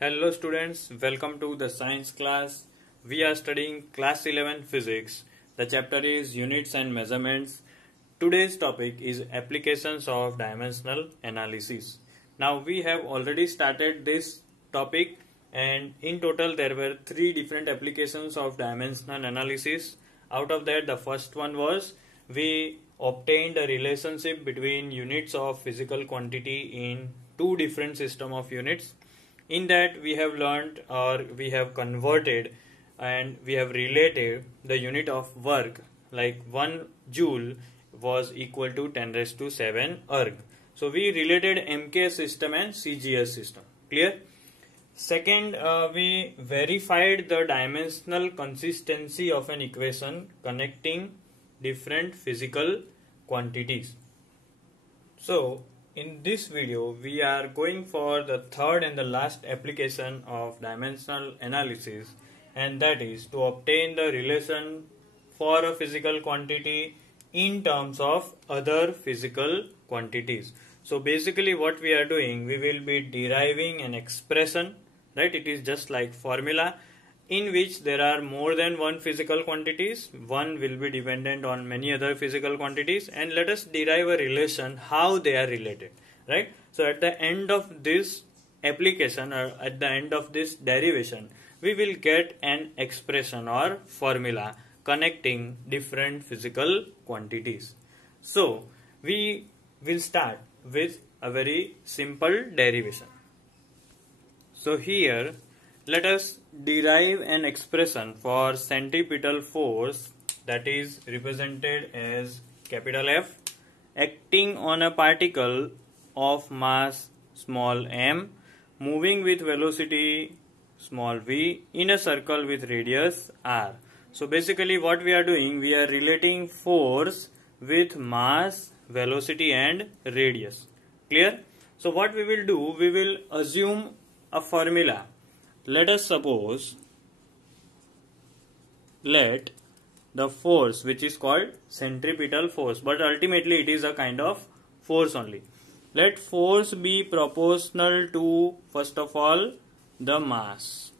Hello students, welcome to the science class. We are studying class 11 physics. The chapter is units and measurements. Today's topic is applications of dimensional analysis. Now we have already started this topic and in total there were 3 different applications of dimensional analysis. Out of that, the first one was we obtained a relationship between units of physical quantity in two different system of units. In that we have learned or we have converted and we have related the unit of work, like 1 joule was equal to 10 raised to 7 erg. So we related MK system and CGS system. Clear? Second, we verified the dimensional consistency of an equation connecting different physical quantities. So in this video, we are going for the third and the last application of dimensional analysis, and that is to obtain the relation for a physical quantity in terms of other physical quantities. So basically what we are doing, we will be deriving an expression, right? It is just like formula in which there are more than one physical quantities. One will be dependent on many other physical quantities, and let us derive a relation how they are related, right? So at the end of this application or at the end of this derivation, we will get an expression or formula connecting different physical quantities. So we will start with a very simple derivation. So here let us derive an expression for centripetal force, that is represented as capital F, acting on a particle of mass small m moving with velocity small v in a circle with radius r. So basically what we are doing, we are relating force with mass, velocity and radius. Clear? So what we will do, we will assume a formula. Let us suppose, let the force, which is called centripetal force, but ultimately it is a kind of force only. Let force be proportional to, first of all, the mass.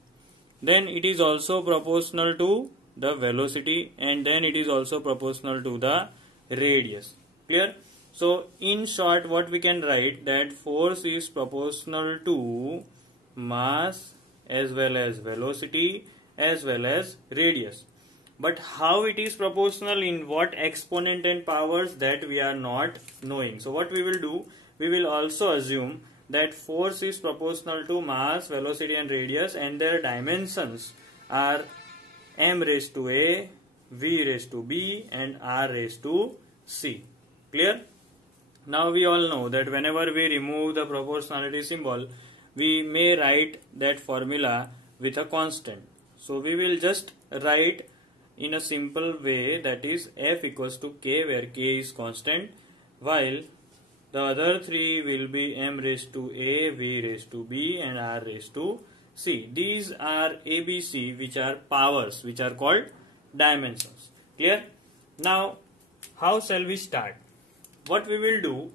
Then it is also proportional to the velocity, and then it is also proportional to the radius. Clear? So in short, what we can write, that force is proportional to mass as well as velocity as well as radius. But how it is proportional, in what exponent and powers, that we are not knowing. So what we will do, we will also assume that force is proportional to mass, velocity and radius, and their dimensions are m raised to a, v raised to b and r raised to c. Clear? Now we all know that whenever we remove the proportionality symbol, we may write that formula with a constant. So we will just write in a simple way, that is f equals to k, where k is constant, while the other three will be m raised to a, v raised to b and r raised to c. These are ABC, which are powers, which are called dimensions. Clear? Now how shall we start? What we will do,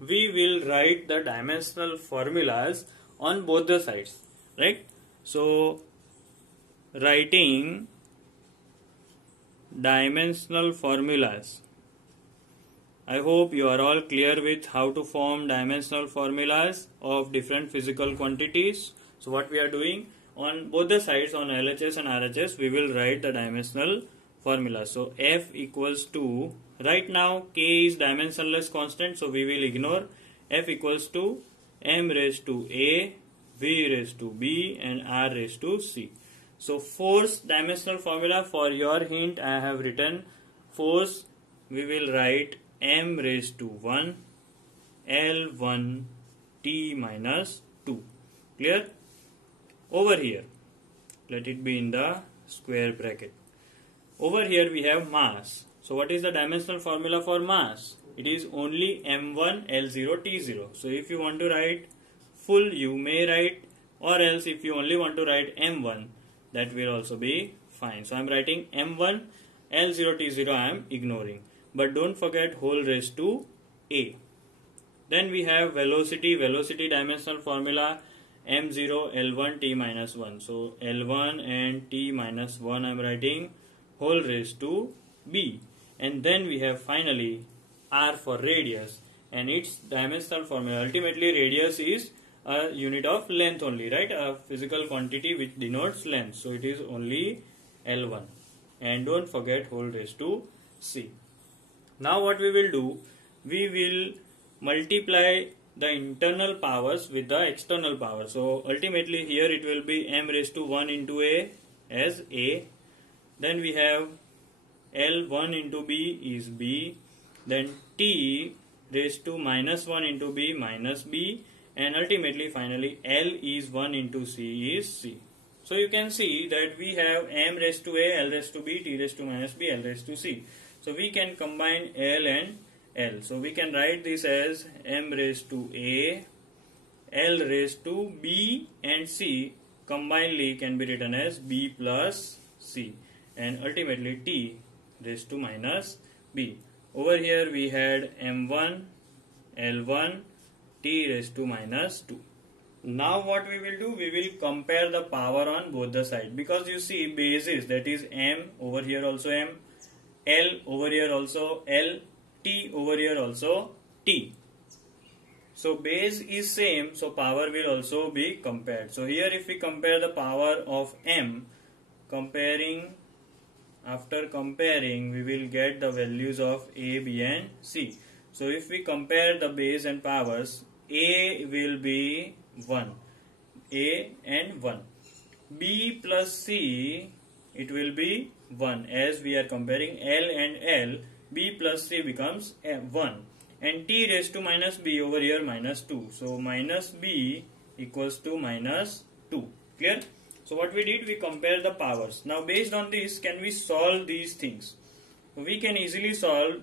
we will write the dimensional formulas on both the sides, right? So writing dimensional formulas. I hope you are all clear with how to form dimensional formulas of different physical quantities. So what we are doing, on both the sides, on LHS and RHS, we will write the dimensional formula. So F equals to, right now K is dimensionless constant, so we will ignore. F equals to m raised to a, v raised to b and r raised to c. So force dimensional formula, for your hint I have written force, we will write m raised to 1 L1 T minus 2. Clear? Over here, let it be in the square bracket. Over here we have mass. So what is the dimensional formula for mass? It is only m1 L0 T0. So if you want to write full, you may write, or else if you only want to write m1, that will also be fine. So I am writing m1 L0 T0, I am ignoring. But don't forget whole raised to a. Then we have velocity dimensional formula m0 L1 t minus 1. So L1 and t minus 1 I am writing whole raised to b, and then we have finally r for radius and its dimensional formula. Ultimately radius is a unit of length only, right? A physical quantity which denotes length, so it is only L1, and don't forget whole raised to c. Now what we will do, we will multiply the internal powers with the external power. So ultimately here it will be m raised to 1 into a as a, then we have L1 into b is b, then t raised to minus 1 into b minus b, and ultimately finally L is 1 into c is c. So you can see that we have m raised to a, L raised to b, t raised to minus b, L raised to c. So we can combine L and L. So we can write this as m raised to a, L raised to b and c combinedly can be written as b plus c, and ultimately t raised to minus b. Over here we had m1, L1, t raised to minus 2. Now what we will do, we will compare the power on both the sides, because you see bases, that is m, over here also m, L over here also L, t over here also t. So base is same, so power will also be compared. So here if we compare the power of m, after comparing we will get the values of a, b and c. So if we compare the base and powers, a will be 1, a and 1, b plus c it will be 1, as we are comparing L and L, b plus c becomes 1, and t raised to minus b over here minus 2, so minus b equals to minus 2. Clear? So what we did, we compare the powers. Now based on this, can we solve these things? We can easily solve.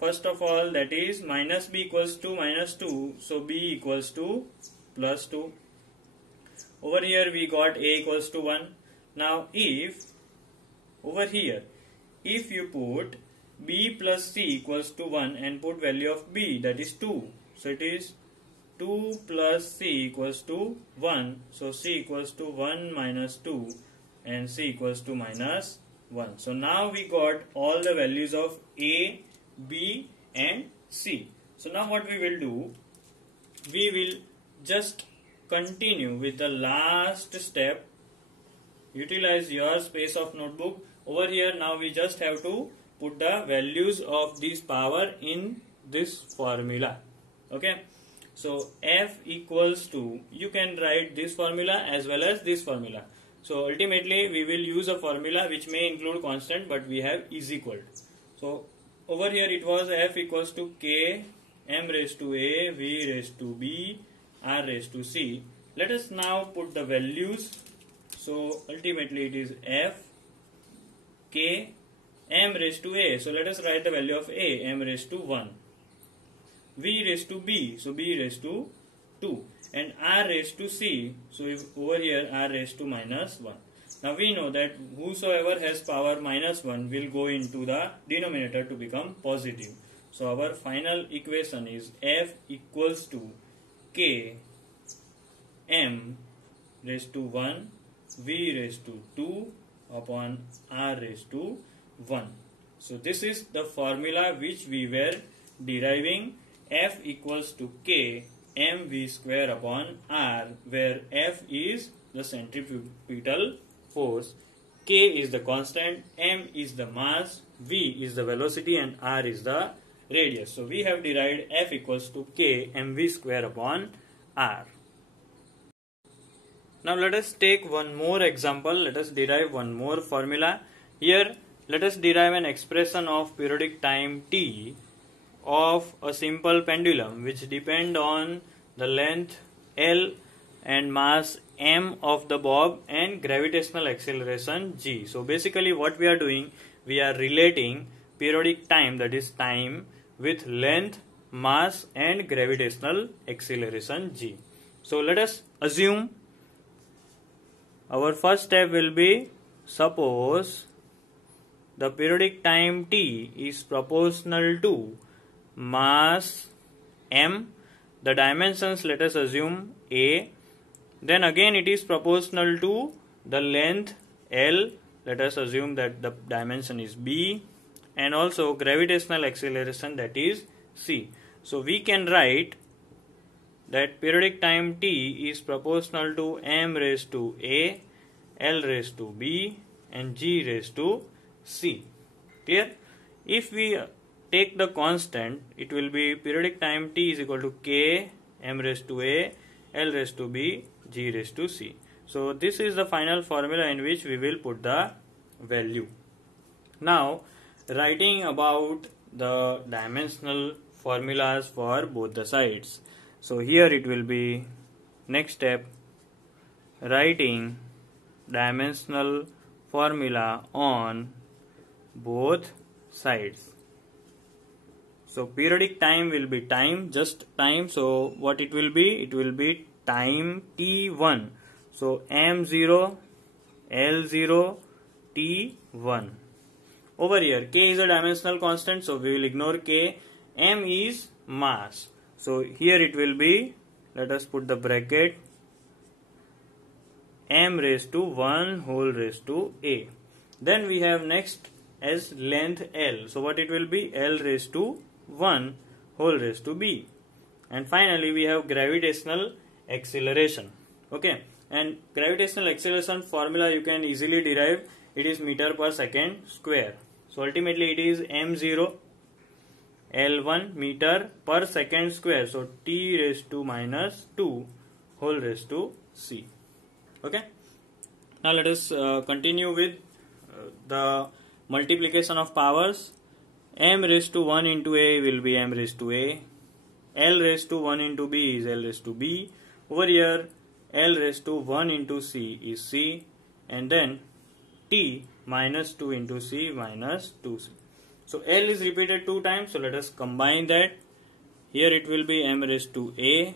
First of all, that is minus b equals to minus 2, so b equals to plus 2. Over here we got a equals to 1. Now if over here, if you put b plus c equals to 1 and put value of b, that is 2, so it is 2 plus c equals to 1, so c equals to 1 minus 2 and c equals to minus 1. So now we got all the values of a, b and c. So now what we will do, we will just continue with the last step. Utilize your space of notebook. Over here now we just have to put the values of this power in this formula. Okay, so f equals to, you can write this formula as well as this formula. So ultimately we will use a formula which may include constant, but we have is equal. So over here it was f equals to k, m raised to a, v raised to b, r raised to c. Let us now put the values. So ultimately it is f, k, m raised to a. So let us write the value of a, m raised to 1. V raised to b, so b raised to 2. And r raised to c, so if over here r raised to minus 1. Now we know that whosoever has power minus 1 will go into the denominator to become positive. So our final equation is f equals to k, m raised to 1, v raised to 2 upon r raised to 1. So this is the formula which we were deriving. F equals to k mv square upon r, where F is the centrifugal force, k is the constant, m is the mass, v is the velocity and r is the radius. So we have derived F equals to k mv square upon r. Now let us take one more example. Let us derive one more formula. Here let us derive an expression of periodic time t of a simple pendulum which depend on the length L and mass m of the bob and gravitational acceleration g. So basically what we are doing, we are relating periodic time, that is time, with length, mass and gravitational acceleration g. So let us assume our first step will be, suppose the periodic time t is proportional to mass m, the dimensions let us assume a, then again it is proportional to the length L. Let us assume that the dimension is B, and also gravitational acceleration, that is C. So we can write that periodic time T is proportional to m raised to A, L raised to B, and G raised to C. Clear? If we take the constant, it will be periodic time T is equal to K, m raised to A, L raised to B, G raised to C. So this is the final formula in which we will put the value. Now, writing about the dimensional formulas for both the sides. So here it will be, next step, writing dimensional formula on both sides. So periodic time will be time, just time. So what it will be? It will be time T1. So M0, L0, T1. Over here, K is a dimensional constant, so we will ignore K. M is mass. So here it will be, let us put the bracket, m raised to 1 whole raised to A. Then we have next as length L. So what it will be? L raised to 1 whole raised to B. And finally we have gravitational acceleration. Okay. And gravitational acceleration formula you can easily derive. It is meter per second square. So ultimately it is m0 L1 meter per second square. So T raised to minus 2 whole raised to C. Okay. Now let us continue with the multiplication of powers. M raised to 1 into A will be m raised to A. L raised to 1 into B is L raised to B. Over here L raised to 1 into C is C. And then T minus 2 into C minus 2C. So L is repeated 2 times. So let us combine that. Here it will be m raised to A,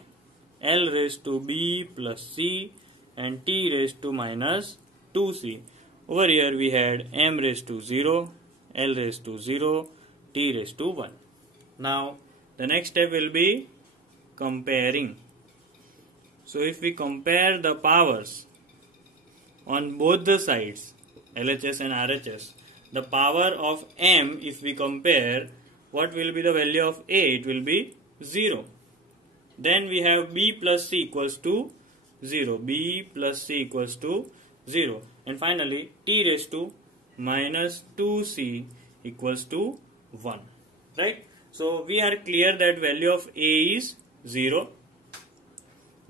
L raised to B plus C, and T raised to minus 2C. Over here we had m raised to 0, L raised to 0, T raised to 1. Now the next step will be comparing. So if we compare the powers on both the sides, LHS and RHS, the power of m, if we compare, what will be the value of A? It will be 0. Then we have B plus C equals to 0. B plus C equals to 0. And finally T raised to minus 2C equals to 1. Right? So we are clear that value of A is 0.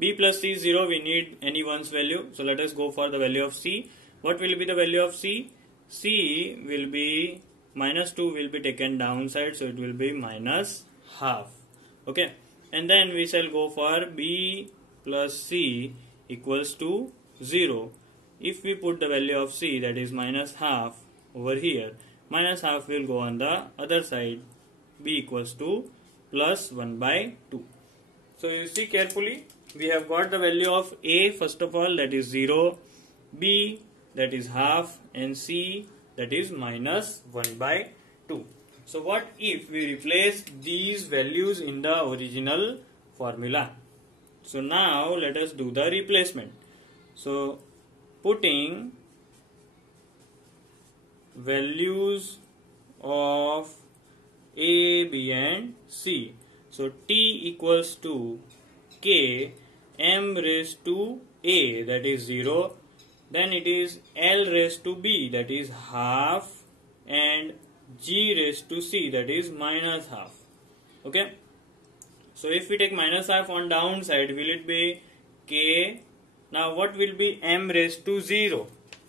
B plus C is 0. We need any one's value. So let us go for the value of C. What will be the value of C? C will be, minus 2 will be taken downside, so it will be minus half. Okay. And then we shall go for B plus C equals to 0. If we put the value of C, that is minus half, over here, minus half will go on the other side. B equals to plus 1 by 2. So you see carefully, we have got the value of A first of all, that is 0, B that is half, and C that is minus 1 by 2. So what if we replace these values in the original formula? So now let us do the replacement. So putting values of A, B and C. So T equals to K m raised to A, that is 0. Then it is L raised to B, that is half, and G raised to C, that is minus half. Okay. So if we take minus half on downside, will it be K? Now what will be m raised to 0?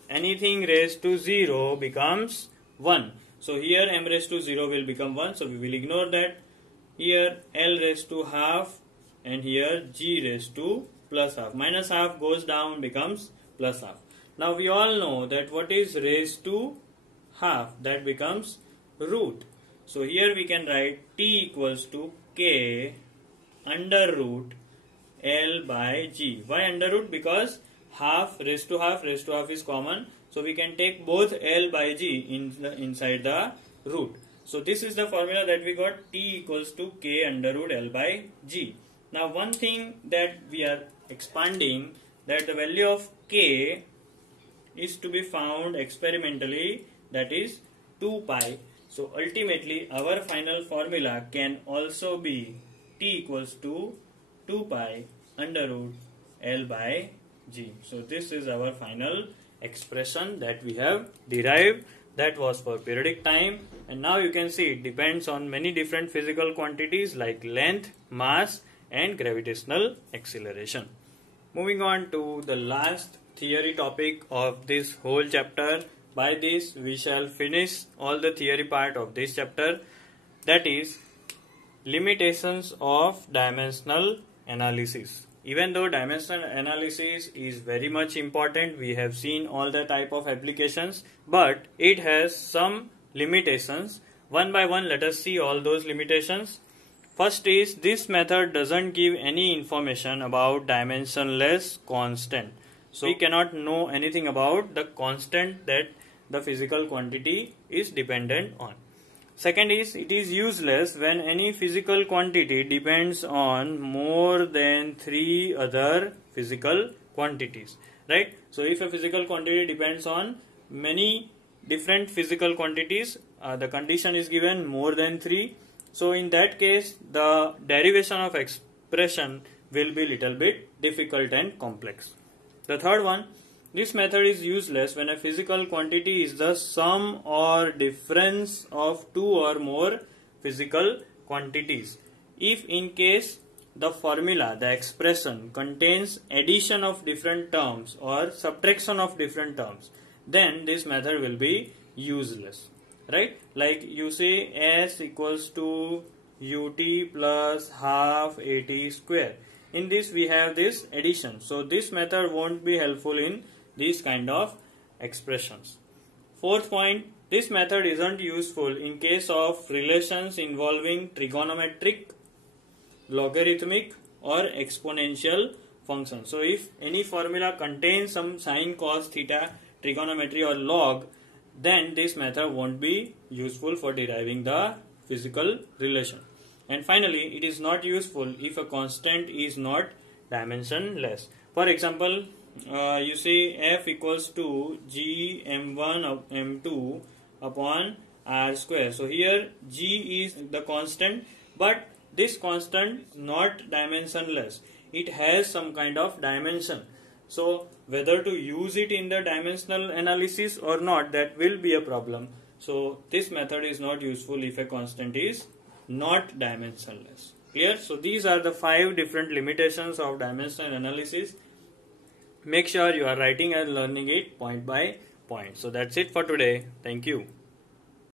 Anything raised to 0 becomes 1. So here m raised to 0 will become 1. So we will ignore that. Here L raised to half, and here G raised to plus half. Minus half goes down, becomes plus half. Now we all know that what is raised to half, that becomes root. So here we can write T equals to K under root L by G. Why under root? Because half raised to half is common. So we can take both L by G inside the root. So this is the formula that we got, T equals to K under root L by G. Now one thing that we are expanding, that the value of k is to be found experimentally, that is 2 pi. So ultimately our final formula can also be t equals to 2 pi under root L by G. So this is our final expression that we have derived. That was for periodic time, and now you can see it depends on many different physical quantities like length, mass and gravitational acceleration. Moving on to the last theory topic of this whole chapter. By this we shall finish all the theory part of this chapter, that is limitations of dimensional analysis. Even though dimensional analysis is very much important, we have seen all the type of applications, but it has some limitations. One by one, let us see all those limitations. First is, this method doesn't give any information about dimensionless constant. So we cannot know anything about the constant that the physical quantity is dependent on. Second is, it is useless when any physical quantity depends on more than 3 other physical quantities, right? So if a physical quantity depends on many different physical quantities, the condition is given more than 3. So in that case, the derivation of expression will be little bit difficult and complex. The third one, this method is useless when a physical quantity is the sum or difference of 2 or more physical quantities. If in case the formula, the expression contains addition of different terms or subtraction of different terms, then this method will be useless, right? Like you say s equals to ut plus half at square. In this we have this addition, so this method won't be helpful in these kind of expressions. Fourth point, this method isn't useful in case of relations involving trigonometric, logarithmic or exponential functions. So if any formula contains some sine, cos, theta, trigonometry or log, then this method won't be useful for deriving the physical relation. And finally, it is not useful if a constant is not dimensionless. For example, you say f equals to g m1 of m2 upon r square. So here g is the constant, but this constant is not dimensionless. It has some kind of dimension. So whether to use it in the dimensional analysis or not, that will be a problem. So this method is not useful if a constant is not dimensionless. Clear? So these are the 5 different limitations of dimensional analysis. Make sure you are writing and learning it point by point. So that's it for today. Thank you.